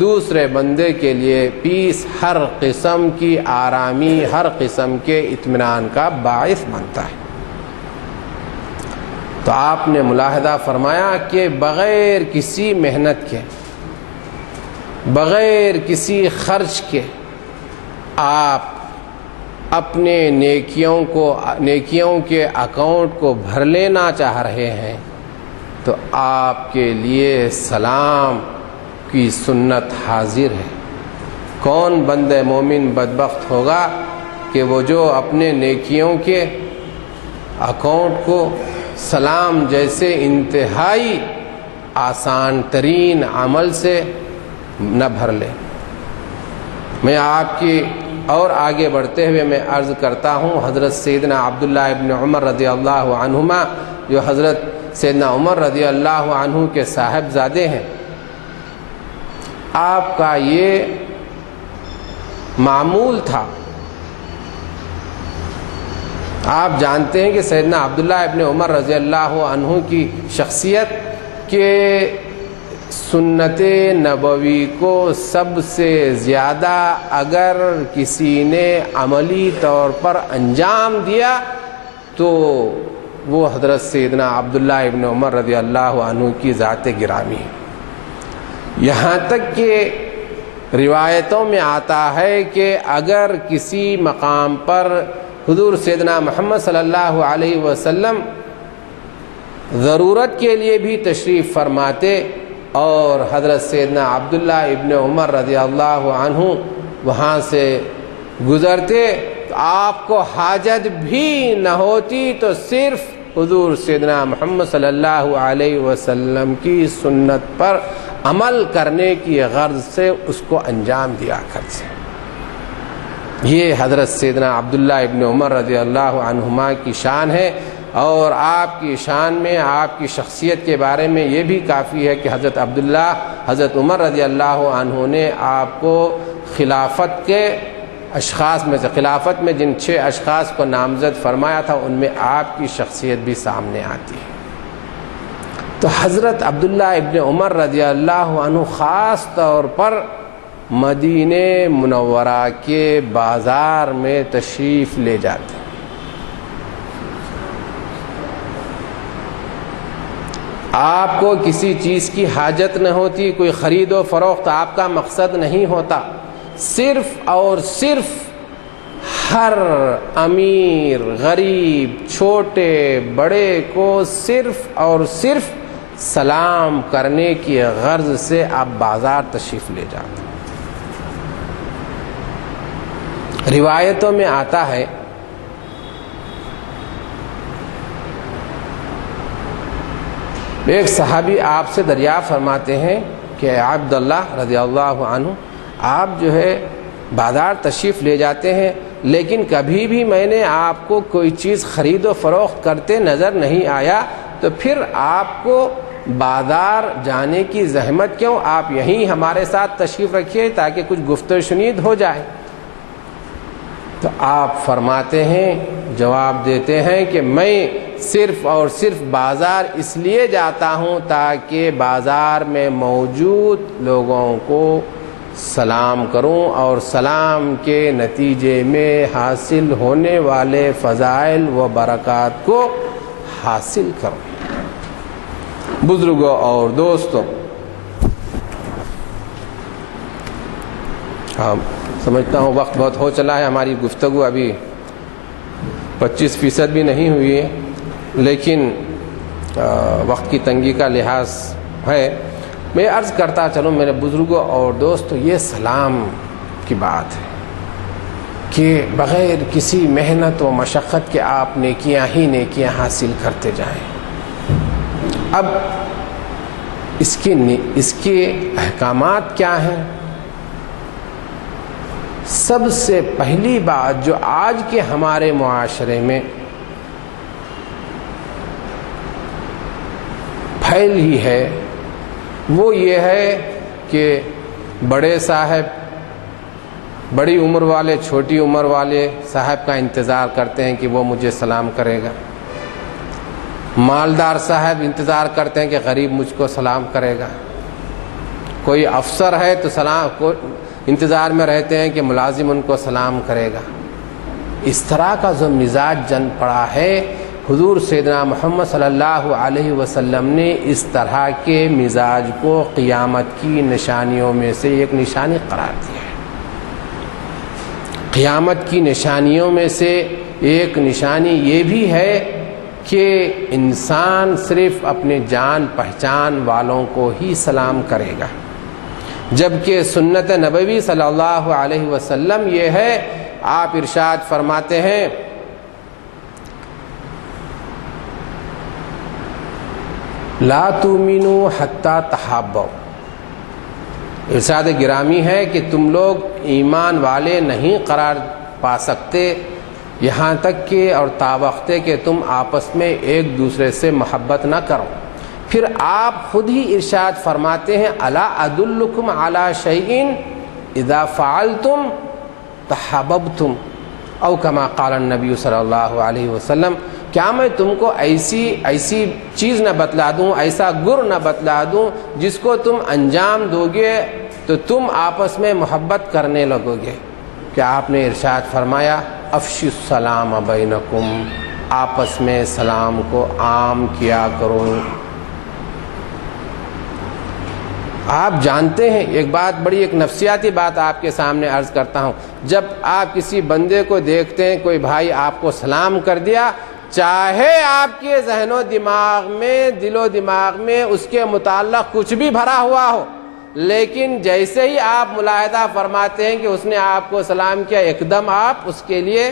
دوسرے بندے کے لیے پیس، ہر قسم کی آرامی، ہر قسم کے اطمینان کا باعث بنتا ہے. تو آپ نے ملاحظہ فرمایا کہ بغیر کسی محنت کے، بغیر کسی خرچ کے آپ اپنے نیکیوں کے اکاؤنٹ کو بھر لینا چاہ رہے ہیں تو آپ کے لیے سلام کی سنت حاضر ہے. کون بندہ مومن بدبخت ہوگا کہ وہ جو اپنے نیکیوں کے اکاؤنٹ کو سلام جیسے انتہائی آسان ترین عمل سے نہ بھر لے. میں آپ کی اور آگے بڑھتے ہوئے میں عرض کرتا ہوں، حضرت سیدنا عبداللہ ابن عمر رضی اللہ عنہما، جو حضرت سیدنا عمر رضی اللہ عنہ کے صاحبزادے ہیں، آپ کا یہ معمول تھا. آپ جانتے ہیں کہ سیدنا عبداللہ ابن عمر رضی اللہ عنہ کی شخصیت کے سنت نبوی کو سب سے زیادہ اگر کسی نے عملی طور پر انجام دیا تو وہ حضرت سیدنا عبداللہ ابن عمر رضی اللہ عنہ کی ذات گرامی ہے. یہاں تک کہ روایتوں میں آتا ہے کہ اگر کسی مقام پر حضور سیدنا محمد صلی اللہ علیہ وسلم ضرورت کے لیے بھی تشریف فرماتے اور حضرت سیدنا عبداللہ ابن عمر رضی اللہ عنہ وہاں سے گزرتے تو آپ کو حاجت بھی نہ ہوتی تو صرف حضور سیدنا محمد صلی اللہ علیہ وسلم کی سنت پر عمل کرنے کی غرض سے اس کو انجام دیا کرتے. یہ حضرت سیدنا عبداللہ ابن عمر رضی اللہ عنہما کی شان ہے. اور آپ کی شان میں، آپ کی شخصیت کے بارے میں یہ بھی کافی ہے کہ حضرت عمر رضی اللہ عنہ نے آپ کو خلافت کے اشخاص میں سے، خلافت میں جن 6 اشخاص کو نامزد فرمایا تھا ان میں آپ کی شخصیت بھی سامنے آتی ہے۔ تو حضرت عبداللہ ابن عمر رضی اللہ عنہ خاص طور پر مدینہ منورہ کے بازار میں تشریف لے جاتے ہیں۔ آپ کو کسی چیز کی حاجت نہ ہوتی، کوئی خرید و فروخت آپ کا مقصد نہیں ہوتا، صرف اور صرف ہر امیر غریب چھوٹے بڑے کو صرف اور صرف سلام کرنے کی غرض سے آپ بازار تشریف لے جاتے ہیں۔ روایتوں میں آتا ہے ایک صحابی آپ سے دریافت فرماتے ہیں کہ عبداللہ رضی اللہ عنہ، آپ جو ہے بازار تشریف لے جاتے ہیں لیکن کبھی بھی میں نے آپ کو کوئی چیز خرید و فروخت کرتے نظر نہیں آیا، تو پھر آپ کو بازار جانے کی زحمت کیوں؟ آپ یہیں ہمارے ساتھ تشریف رکھیے تاکہ کچھ گفت و شنید ہو جائے۔ تو آپ فرماتے ہیں، جواب دیتے ہیں کہ میں صرف اور صرف بازار اس لیے جاتا ہوں تاکہ بازار میں موجود لوگوں کو سلام کروں اور سلام کے نتیجے میں حاصل ہونے والے فضائل و برکات کو حاصل کروں۔ بزرگوں اور دوستوں، سمجھتا ہوں وقت بہت ہو چلا ہے، ہماری گفتگو ابھی 25% بھی نہیں ہوئی ہے، لیکن وقت کی تنگی کا لحاظ ہے۔ میں عرض کرتا چلوں میرے بزرگوں اور دوستوں، یہ سلام کی بات ہے کہ بغیر کسی محنت و مشقت کے آپ نیکیاں ہی نیکیاں حاصل کرتے جائیں۔ اب اس کے احکامات کیا ہیں؟ سب سے پہلی بات جو آج کے ہمارے معاشرے میں پھیلی ہے وہ یہ ہے کہ بڑے صاحب بڑی عمر والے چھوٹی عمر والے صاحب کا انتظار کرتے ہیں کہ وہ مجھے سلام کرے گا، مالدار صاحب انتظار کرتے ہیں کہ غریب مجھ کو سلام کرے گا، کوئی افسر ہے تو انتظار میں رہتے ہیں کہ ملازم ان کو سلام کرے گا۔ اس طرح کا جو مزاج جن پڑا ہے، حضور سیدنا محمد صلی اللہ علیہ وسلم نے اس طرح کے مزاج کو قیامت کی نشانیوں میں سے ایک نشانی قرار دیا ہے۔ قیامت کی نشانیوں میں سے ایک نشانی یہ بھی ہے کہ انسان صرف اپنے جان پہچان والوں کو ہی سلام کرے گا، جبکہ سنت نبوی صلی اللہ علیہ وسلم یہ ہے، آپ ارشاد فرماتے ہیں لا تؤمنوا حتی تحابوا، ارشاد گرامی ہے کہ تم لوگ ایمان والے نہیں قرار پا سکتے یہاں تک کہ اور تاوقتے کہ تم آپس میں ایک دوسرے سے محبت نہ کرو۔ پھر آپ خود ہی ارشاد فرماتے ہیں الا ادلکم علی شیء اذا فعلتم تحاببتم او کما قال النبی صلی اللہ علیہ وسلم، کیا میں تم کو ایسی چیز نہ بتلا دوں، ایسا گر نہ بتلا دوں جس کو تم انجام دو گے تو تم آپس میں محبت کرنے لگو گے؟ کیا آپ نے ارشاد فرمایا افشوا السلام بینکم، آپس میں سلام کو عام کیا کرو۔ آپ جانتے ہیں ایک بات، بڑی ایک نفسیاتی بات آپ کے سامنے عرض کرتا ہوں، جب آپ کسی بندے کو دیکھتے ہیں کوئی بھائی آپ کو سلام کر دیا، چاہے آپ کے ذہن و دماغ میں دل و دماغ میں اس کے متعلق کچھ بھی بھرا ہوا ہو، لیکن جیسے ہی آپ ملاحظہ فرماتے ہیں کہ اس نے آپ کو سلام کیا، ایک دم آپ اس کے لیے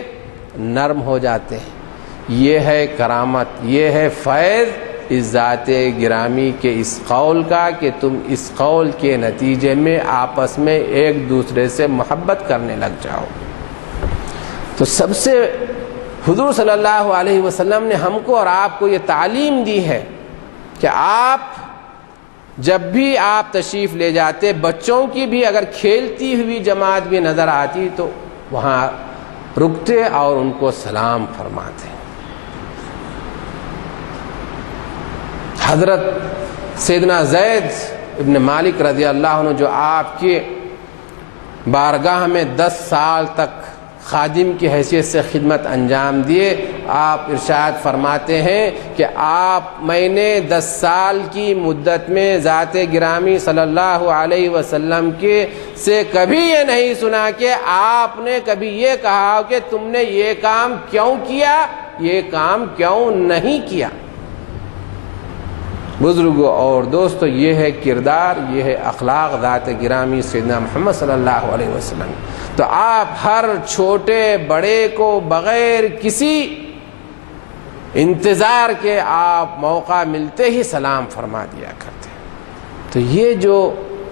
نرم ہو جاتے ہیں۔ یہ ہے کرامت، یہ ہے فیض اس ذات گرامی کے اس قول کا کہ تم اس قول کے نتیجے میں آپس میں ایک دوسرے سے محبت کرنے لگ جاؤ۔ تو سب سے حضور صلی اللہ علیہ وسلم نے ہم کو اور آپ کو یہ تعلیم دی ہے کہ آپ جب بھی آپ تشریف لے جاتے، بچوں کی بھی اگر کھیلتی ہوئی جماعت بھی نظر آتی تو وہاں رکتے اور ان کو سلام فرماتے. حضرت سیدنا زید ابن مالک رضی اللہ عنہ جو آپ کی بارگاہ میں 10 سال تک خادم کی حیثیت سے خدمت انجام دیے، آپ ارشاد فرماتے ہیں کہ میں نے 10 سال کی مدت میں ذات گرامی صلی اللہ علیہ وسلم کے سے کبھی یہ نہیں سنا کہ آپ نے کبھی یہ کہا کہ تم نے یہ کام کیوں کیا، یہ کام کیوں نہیں کیا. بزرگوں اور دوستو، یہ ہے کردار، یہ ہے اخلاق ذات گرامی سیدنا محمد صلی اللہ علیہ وسلم. تو آپ ہر چھوٹے بڑے کو بغیر کسی انتظار کے آپ موقع ملتے ہی سلام فرما دیا کرتے. تو یہ جو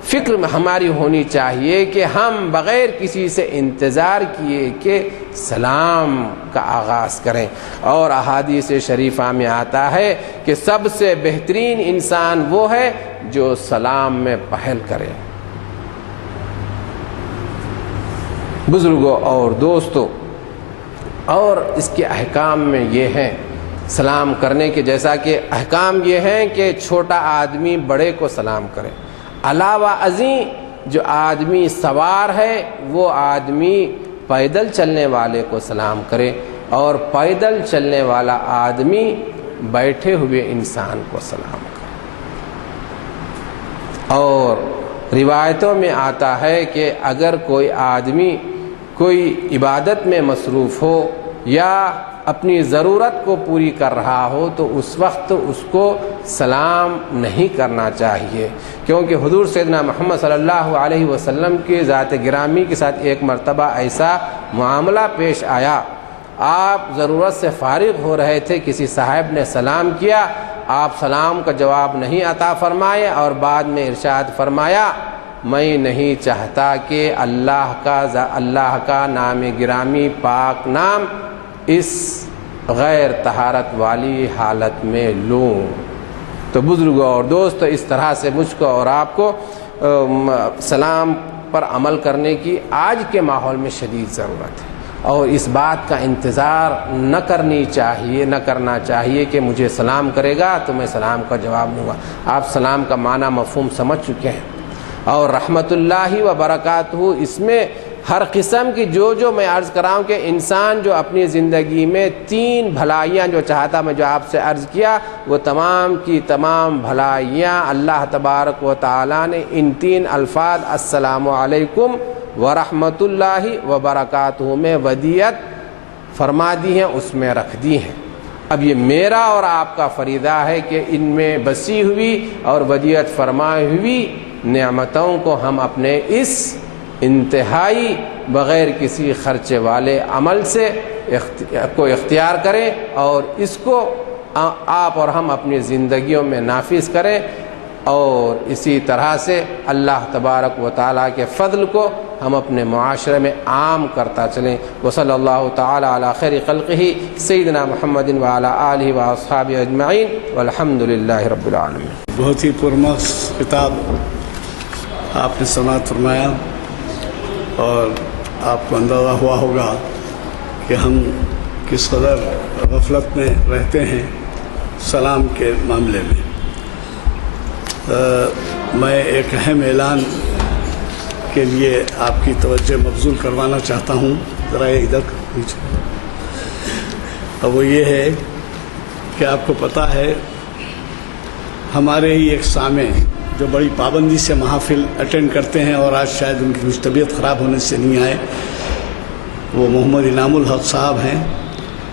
فکر ہماری ہونی چاہیے کہ ہم بغیر کسی سے انتظار کیے کہ سلام کا آغاز کریں. اور احادیث شریفہ میں آتا ہے کہ سب سے بہترین انسان وہ ہے جو سلام میں پہل کرے. بزرگوں اور دوستو، اور اس کے احکام میں یہ ہیں سلام کرنے کے، جیسا کہ احکام یہ ہیں کہ چھوٹا آدمی بڑے کو سلام کرے. علاوہ ازیں جو آدمی سوار ہے وہ آدمی پیدل چلنے والے کو سلام کرے، اور پیدل چلنے والا آدمی بیٹھے ہوئے انسان کو سلام کرے. اور روایتوں میں آتا ہے کہ اگر کوئی آدمی کوئی عبادت میں مصروف ہو یا اپنی ضرورت کو پوری کر رہا ہو تو اس وقت اس کو سلام نہیں کرنا چاہیے، کیونکہ حضور سیدنا محمد صلی اللہ علیہ وسلم کی ذات گرامی کے ساتھ ایک مرتبہ ایسا معاملہ پیش آیا. آپ ضرورت سے فارغ ہو رہے تھے، کسی صاحب نے سلام کیا، آپ سلام کا جواب نہیں عطا فرمائے، اور بعد میں ارشاد فرمایا میں نہیں چاہتا کہ اللہ کا نام گرامی پاک نام اس غیر طہارت والی حالت میں لوں. تو بزرگوں اور دوستو، اس طرح سے مجھ کو اور آپ کو سلام پر عمل کرنے کی آج کے ماحول میں شدید ضرورت ہے، اور اس بات کا انتظار نہ کرنا چاہیے کہ مجھے سلام کرے گا تو میں سلام کا جواب دوں گا. آپ سلام کا معنی مفہوم سمجھ چکے ہیں. اور رحمت اللہ و برکاتہ، اس میں ہر قسم کی جو میں عرض کراؤں کہ انسان جو اپنی زندگی میں 3 بھلائیاں جو چاہتا، میں جو آپ سے عرض کیا، وہ تمام کی تمام بھلائیاں اللہ تبارک و تعالیٰ نے ان 3 الفاظ السلام علیکم ورحمت اللہ وبرکاتہ میں ودیعت فرما دی ہیں، اس میں رکھ دی ہیں. اب یہ میرا اور آپ کا فریضہ ہے کہ ان میں بسی ہوئی اور ودیعت فرمائی ہوئی نعمتوں کو ہم اپنے اس انتہائی بغیر کسی خرچے والے عمل سے کو اختیار کریں، اور اس کو آپ اور ہم اپنی زندگیوں میں نافذ کریں، اور اسی طرح سے اللہ تبارک و تعالیٰ کے فضل کو ہم اپنے معاشرے میں عام کرتا چلیں. وصلی اللہ تعالی علی خیر خلقہ سیدنا محمد وعلی آلہ واصحابہ اجمعین والحمد للہ رب العالمین. بہت ہی پرمخ خطاب آپ نے سماعت فرمایا، اور آپ کو اندازہ ہوا ہوگا کہ ہم کس قدر غفلت میں رہتے ہیں سلام کے معاملے میں. میں ایک اہم اعلان کے لیے آپ کی توجہ مبذول کروانا چاہتا ہوں، ذرا ادھر نیچے. اور وہ یہ ہے کہ آپ کو پتہ ہے ہمارے ہی ایک سامع جو بڑی پابندی سے محافل اٹینڈ کرتے ہیں، اور آج شاید ان کی کچھ طبیعت خراب ہونے سے نہیں آئے، وہ محمد انعام الحق صاحب ہیں،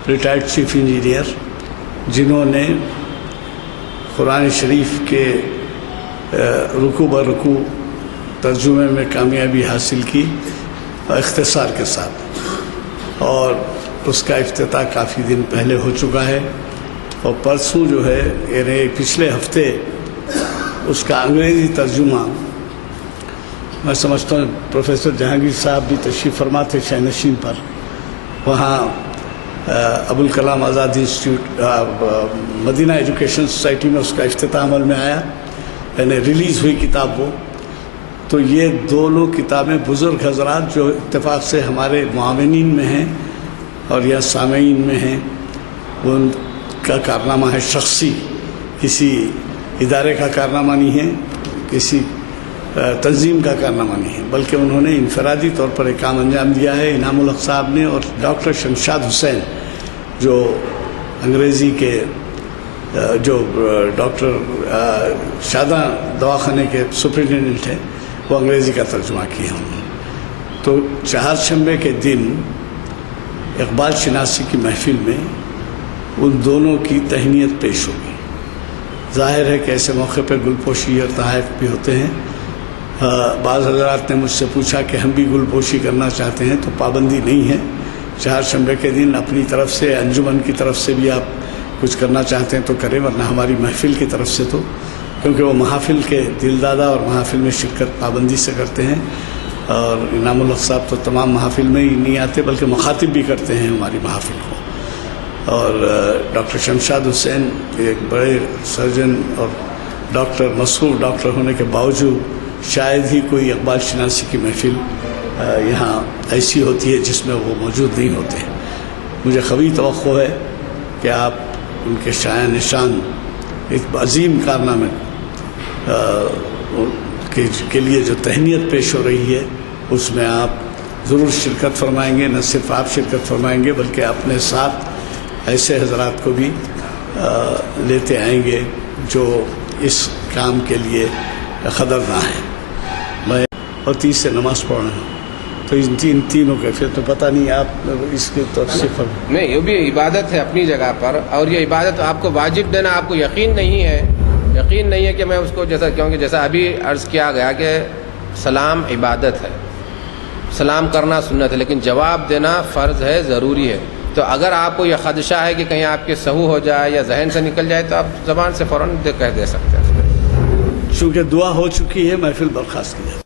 ریٹائرڈ چیف انجینئر، جنہوں نے قرآن شریف کے رکوع برکوع ترجمے میں کامیابی حاصل کی اختصار کے ساتھ، اور اس کا افتتاح کافی دن پہلے ہو چکا ہے. اور پرسوں جو ہے یعنی پچھلے ہفتے اس کا انگریزی ترجمہ، میں سمجھتا ہوں پروفیسر جہانگیر صاحب بھی تشریف فرما تھے شاہنشین پر، وہاں ابوالکلام آزاد انسٹیٹیوٹ مدینہ ایجوکیشن سوسائٹی میں اس کا افتتاح عمل میں آیا، یعنی ریلیز ہوئی کتاب وہ. تو یہ دونوں کتابیں بزرگ حضرات جو اتفاق سے ہمارے معاونین میں ہیں اور یا سامعین میں ہیں، ان کا کارنامہ ہے شخصی، کسی ادارے کا کارنامہ نہیں ہے، کسی تنظیم کا کارنامہ نہیں ہے، بلکہ انہوں نے انفرادی طور پر ایک کام انجام دیا ہے انعام الحق صاحب نے اور ڈاکٹر شمشاد حسین جو انگریزی کے جو ڈاکٹر شاداں دواخانے کے سپرنٹینڈنٹ ہیں، وہ انگریزی کا ترجمہ کیا انہوں نے۔ تو چہارشنبے کے دن اقبال شناسی کی محفل میں ان دونوں کی تہنیت پیش ہوگی۔ ظاہر ہے کہ ایسے موقع پہ گل پوشی اور تحائف بھی ہوتے ہیں۔ بعض حضرات نے مجھ سے پوچھا کہ ہم بھی گل پوشی کرنا چاہتے ہیں، تو پابندی نہیں ہے، چہارشنبے کے دن اپنی طرف سے انجمن کی طرف سے بھی آپ کچھ کرنا چاہتے ہیں تو کریں، ورنہ ہماری محفل کی طرف سے تو، کیونکہ وہ محافل کے دلدادہ اور محافل میں شرکت پابندی سے کرتے ہیں، اور انعام الحق صاحب تو تمام محافل میں ہی نہیں آتے بلکہ مخاطب بھی کرتے ہیں ہماری محافل کو۔ اور ڈاکٹر شمشاد حسین ایک بڑے سرجن اور ڈاکٹر، مصروف ڈاکٹر ہونے کے باوجود شاید ہی کوئی اقبال شناسی کی محفل یہاں ایسی ہوتی ہے جس میں وہ موجود نہیں ہوتے ہیں۔ مجھے قوی توقع ہے کہ آپ ان کے شایع نشان ایک عظیم کارنامے کے لیے جو تہنیت پیش ہو رہی ہے اس میں آپ ضرور شرکت فرمائیں گے۔ نہ صرف آپ شرکت فرمائیں گے بلکہ اپنے ساتھ ایسے حضرات کو بھی لیتے آئیں گے جو اس کام کے لیے قدرداں ہیں۔ میں اور 30 سے نماز پڑھ رہا ہوں، تو ان تینوں کے پھر تو پتہ نہیں آپ اس کی توصیف نہیں، یہ بھی عبادت ہے اپنی جگہ پر، اور یہ عبادت آپ کو واجب دینا، آپ کو یقین نہیں ہے کہ میں اس کو کیونکہ جیسا ابھی عرض کیا گیا کہ سلام عبادت ہے، سلام کرنا سنت ہے، لیکن جواب دینا فرض ہے، ضروری ہے۔ تو اگر آپ کو یہ خدشہ ہے کہ کہیں آپ کے سہو ہو جائے یا ذہن سے نکل جائے تو آپ زبان سے فوراً کہہ دے سکتے ہیں۔ چونکہ دعا ہو چکی ہے، محفل برخاست کی جائے۔